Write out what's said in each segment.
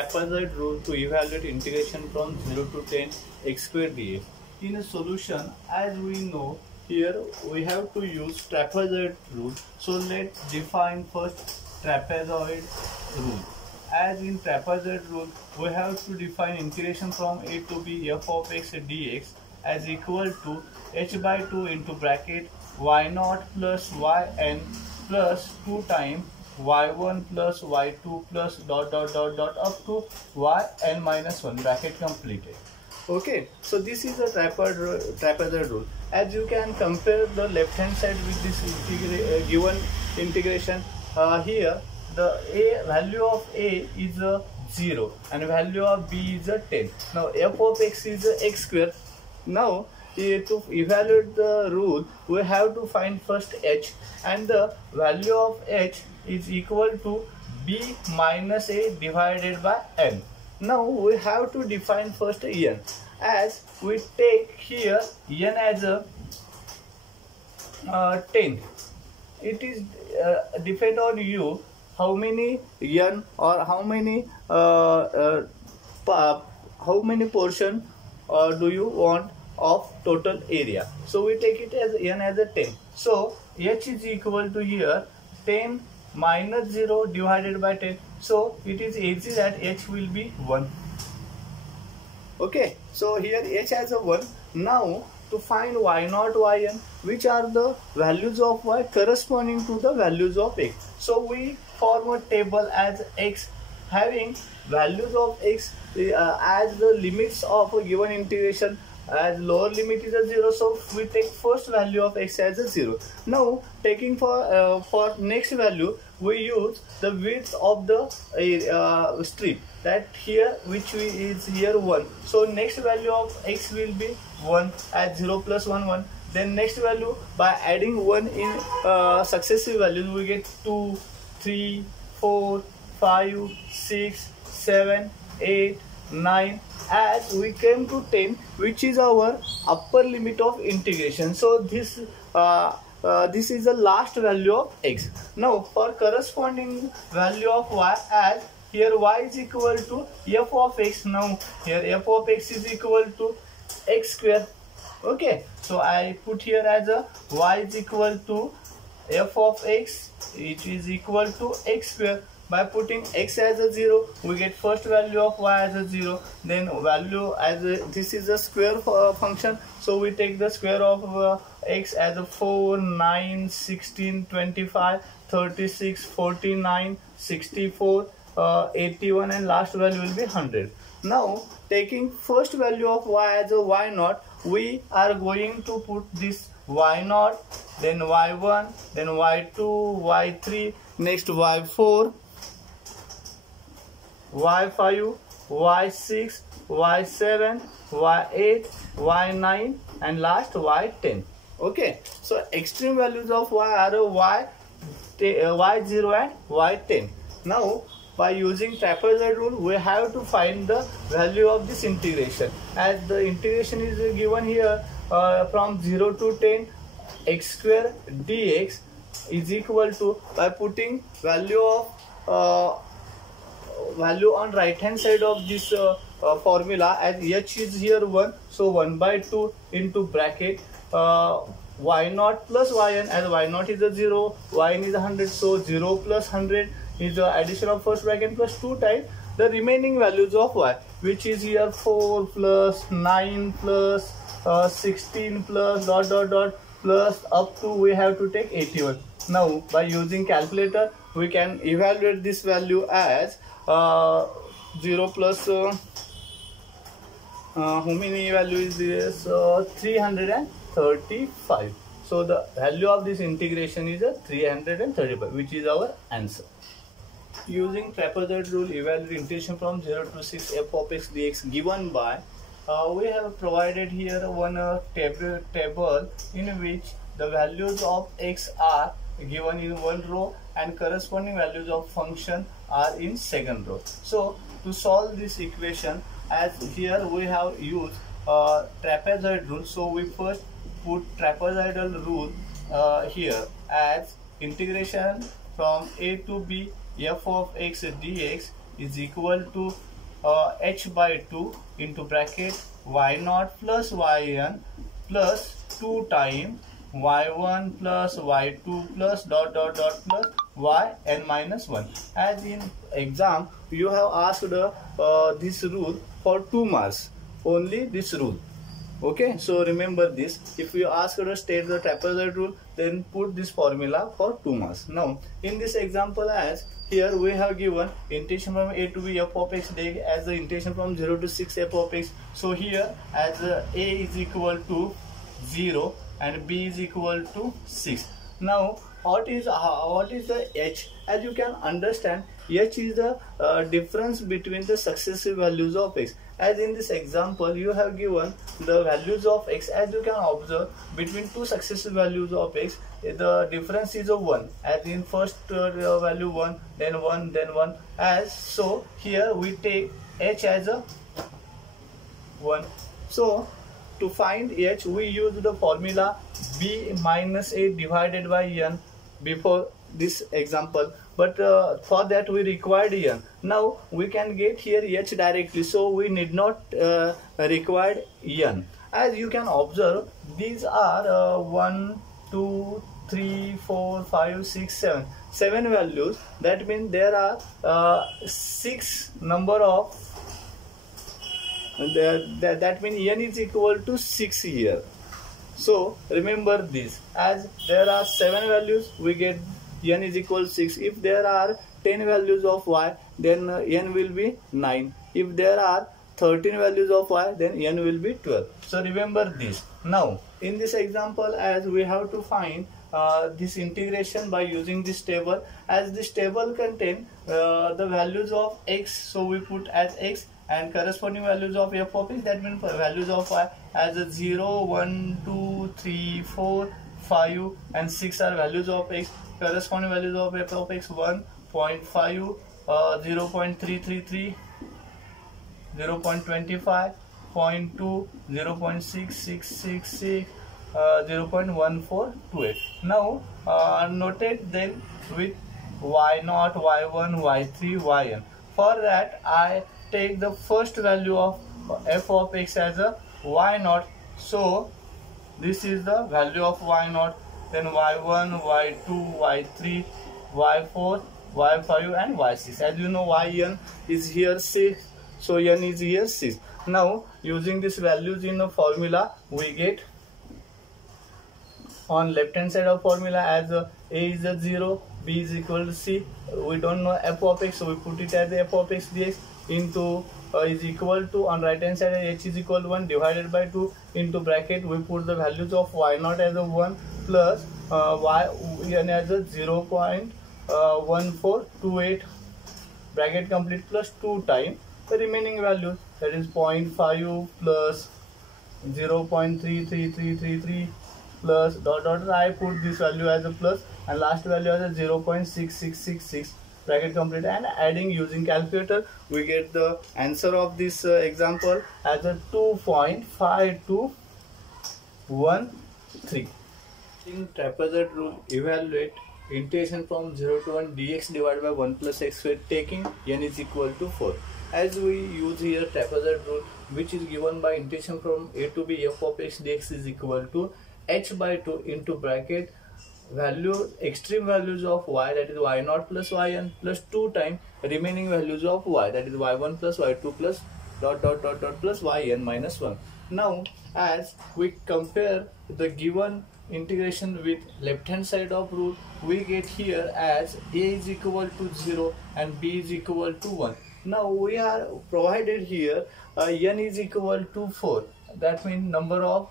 Trapezoid rule to evaluate integration from 0 to 10 x square dx. In a solution, as we know, here we have to use trapezoid rule. So let's define first trapezoid rule. As in trapezoid rule, we have to define integration from a to b f of x dx as equal to h by 2 into bracket y0 plus yn plus 2 times y1 plus y2 plus dot up to yn minus 1 bracket completed. Okay, so this is a trapezoid rule. As you can compare the left hand side with this given integration, here the value of a is a 0 and value of b is a 10. Now f of x is a x square. Now to evaluate the rule, we have to find first h, and the value of h is equal to b minus a divided by n. Now we have to define first n, as we take here n as a 10. It is depend on you how many n or how many portion do you want of total area. So we take it as n as a 10. So h is equal to here 10 minus 0 divided by 10. So it is easy that h will be 1. Okay, so here h as a 1. Now to find y0, yn, which are the values of y corresponding to the values of x. So we form a table as x having values of x as the limits of a given integration. As lower limit is a 0, so we take first value of x as a 0. Now taking for next value, we use the width of the strip, that here which is here 1. So next value of x will be 1 as 0 plus 1 1. Then next value, by adding 1 in successive values, we get 2 3 4 5 6 7 8 9, as we came to 10, which is our upper limit of integration. So this is the last value of x. Now for corresponding value of y, as here y is equal to f of x. Now here f of x is equal to x square. Okay, so I put here as a y is equal to f of x, it is equal to x square. By putting x as a 0, we get first value of y as a 0, then value as a, this is a square function, so we take the square of x as a 4 9 16 25 36 49 64 81, and last value will be 100. Now taking first value of y as a y0, we are going to put this y0, then y1, then y2, y3, next y4, y5, y6, y7, y8, y9, and last y10. Okay, so extreme values of y are y0 and y10. Now by using trapezoid rule, we have to find the value of this integration, as the integration is given here from 0 to 10 x square dx is equal to, by putting value on right hand side of this formula, as h is here 1, so 1 by 2 into bracket y0 plus yn, as y0 is a 0, yn is 100, so 0 plus 100 is the addition of first bracket plus 2 times the remaining values of y, which is here 4 plus 9 plus 16 plus dot plus up to we have to take 81. Now by using calculator, we can evaluate this value as 0 plus how many value is this? 335. So the value of this integration is a 335, which is our answer. Using trapezoid rule, evaluate integration from 0 to 6 f of x dx given by, we have provided here one table in which the values of x are given in one row and corresponding values of function are in second row. So to solve this equation, as here we have used trapezoid rule, so we first put trapezoidal rule here as integration from a to b f of x dx is equal to h by 2 into bracket y0 plus yn plus 2 times y1 plus y2 plus dot dot dot plus yn minus 1. As in exam you have asked this rule for 2 marks, only this rule. Okay, so remember this. If you ask to state the trapezoid rule, then put this formula for 2 marks. Now, in this example, as here we have given integration from a to b f of x dx as the integration from 0 to 6 f of x. So here, as a is equal to 0 and b is equal to 6. Now, what is the h? As you can understand, h is the difference between the successive values of x. As in this example, you have given the values of x. As you can observe, between two successive values of x, the difference is of 1. As in first value 1, then 1, then 1. As so, here we take h as a 1. So, to find h, we use the formula b minus a divided by n before this example, but for that we required n. Now we can get here h directly, so we need not require n. As you can observe, these are 1, 2, 3, 4, 5, 6, 7 values. That means there are 6 number of that means n is equal to 6 here. So remember this, as there are 7 values, we get n is equal to 6. If there are 10 values of y, then n will be 9. If there are 13 values of y, then n will be 12. So remember this. Now in this example, as we have to find this integration by using this table, as this table contain the values of x, so we put as x, and corresponding values of f of x, that means values of y as a 0, 1, 2, 3, 4, 5 and 6 are values of x. Corresponding values of f of x 1.5, 0.333, 0.25, 0.2, 0.6666, 0.1428. Now notate them with y0, y1, y3, yn. For that, I take the first value of f of x as a y0. So this is the value of y0. Then y1, y2, y3, y4, y5 and y6. As you know, yn is here 6, so n is here 6. Now using these values in the formula, we get on left hand side of formula as a is a 0, b is equal to c. We don't know f of x, so we put it as f of x dx into is equal to, on right hand side h is equal to 1 divided by 2 into bracket we put the values of y0 as a 1 plus yn as a 0.1428 bracket complete plus 2 times the remaining value, that is 0.5 plus 0.33333 plus dot dot. I put this value as a plus and last value as a 0.6666 bracket complete, and adding using calculator we get the answer of this example as a 2.5213. In trapezoid rule, evaluate integration from 0 to 1 dx divided by 1 plus x squared taking n is equal to 4. As we use here trapezoid rule, which is given by integration from a to b f of x dx is equal to h by 2 into bracket value extreme values of y, that is y0 plus yn plus 2 times remaining values of y, that is y1 plus y2 plus dot dot dot dot plus yn minus 1. Now as we compare the given integration with left hand side of rule, we get here as a is equal to 0 and b is equal to 1. Now we are provided here n is equal to 4, that means number of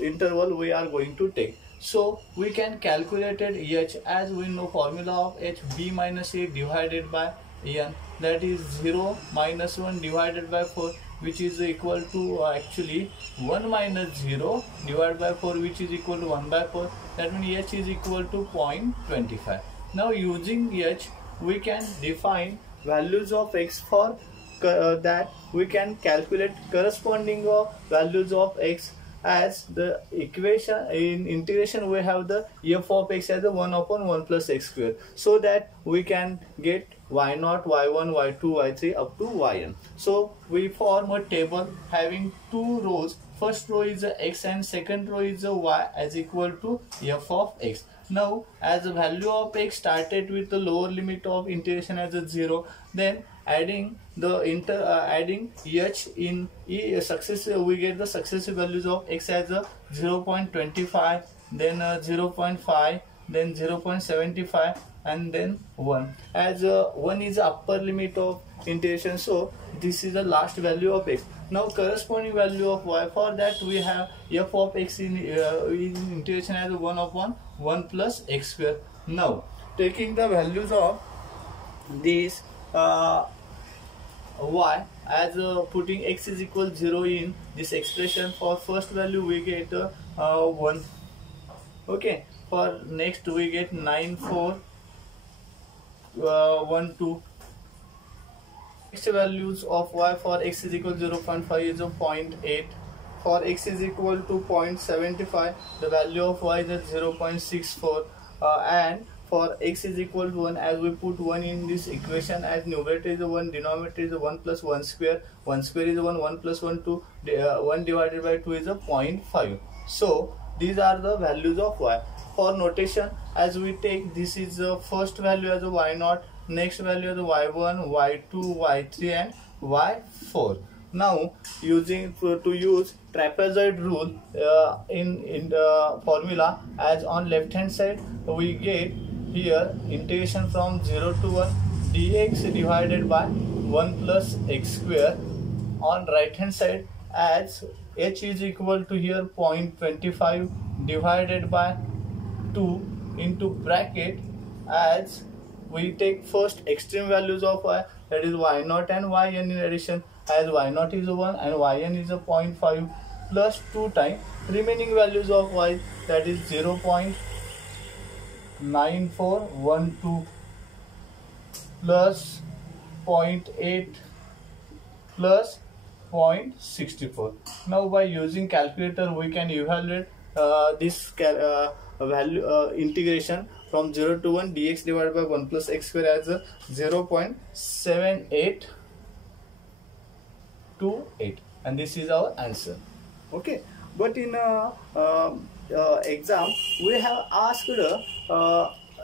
interval we are going to take. So we can calculate h, as we know formula of h, b minus a divided by n, that is 0 minus 1 divided by 4, which is equal to actually 1 minus 0 divided by 4, which is equal to 1 by 4. That means h is equal to 0.25. Now using h we can define values of x. For that we can calculate corresponding of values of x as the equation in integration we have the f of x as a 1 upon 1 plus x square, so that we can get y0, y1, y2, y3 up to yn. So we form a table having two rows. First row is a x and second row is a y as equal to f of x. Now as the value of x started with the lower limit of integration as a 0, then adding the adding h in successive, we get the successive values of x as a 0.25, then 0.5, then 0.75, and then 1, as 1 is the upper limit of integration, so this is the last value of x. Now corresponding value of y, for that we have f of x in integration as 1 upon 1 plus x square. Now taking the values of these y, as putting x is equal 0 in this expression, for first value we get 1. Okay, for next we get 9,412. Next values of y, for x is equal 0.5 is a 0.8. For x is equal to 0.75, the value of y is at 0.64, and for x is equal to 1, as we put 1 in this equation, as numerator is 1, denominator is 1 plus 1 square. 1 square is 1, 1 plus 1 2, 1 divided by 2 is a 0.5. So these are the values of y. For notation, as we take, this is the first value as a y0, next value as a y1, y2, y3 and y4. Now using to use trapezoid rule in the formula, as on left hand side we get here integration from 0 to 1 dx divided by 1 plus x square. On right hand side, as h is equal to here 0.25 divided by 2 into bracket, as we take first extreme values of y, that is y0 and yn in addition, as y0 is a 1 and yn is a 0.5 plus 2 times remaining values of y, that is 0.9412 plus 0.8 plus 0.64. Now by using calculator we can evaluate this value integration from 0 to 1 dx divided by 1 plus x square as a 0.7828, and this is our answer. Okay, but in exam we have asked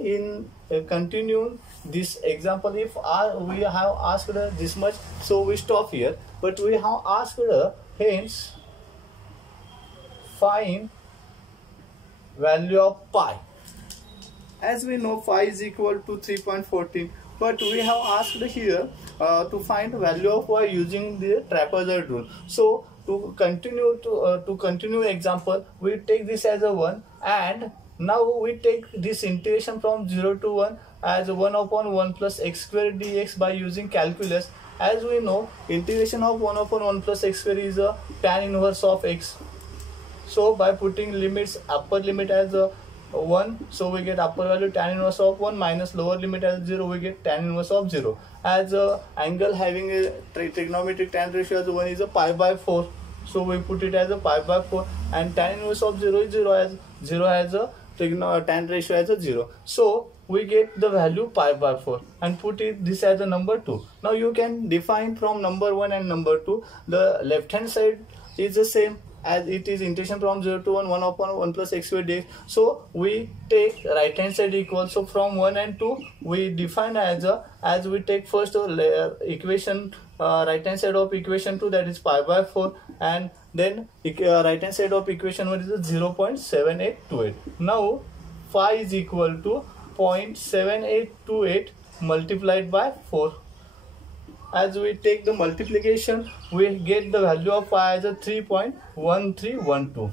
in continue this example, if we have asked this much, so we stop here, but we have asked hence find value of pi. As we know, pi is equal to 3.14, but we have asked here to find value of y using the trapezoid rule. So to continue example, we take this as a 1, and now we take this integration from 0 to 1 as 1 upon 1 plus x square dx by using calculus. As we know, integration of 1 upon 1 plus x square is a tan inverse of x. So by putting limits, upper limit as a 1, so we get upper value tan inverse of 1, minus lower limit as 0, we get tan inverse of 0. As angle having a trigonometric tan ratio as 1 is a pi by 4, so we put it as a pi by 4, and tan inverse of 0 is 0, as 0 has a tan ratio as a 0. So we get the value pi by 4 and put it this as a number 2. Now you can define from number 1 and number 2. The left hand side is the same, as it is integration from 0 to 1, 1 upon 1 plus x square dx. So we take right hand side equal, so from 1 and 2 we define as we take first equation, right hand side of equation 2, that is pi by 4, and then right hand side of equation 1 is 0.7828. Now phi is equal to 0.7828 multiplied by 4. As we take the multiplication, we get the value of phi as a 3.1312.